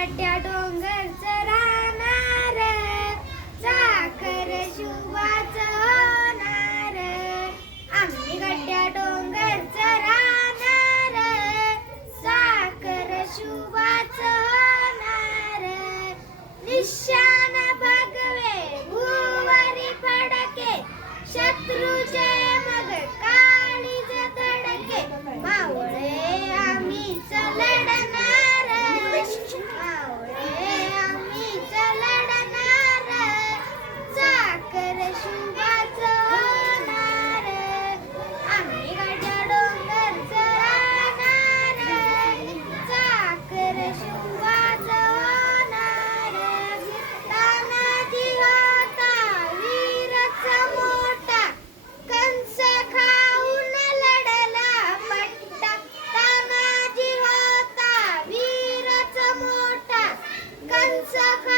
गट्ट्या डोंगरच राहणार साखर शुभाच होणार. आम्ही गट्ट्या डोंगरच राहणार साखर शुभाच होणार. निशान भगवे भुवरी फडके शत्रूचे It's a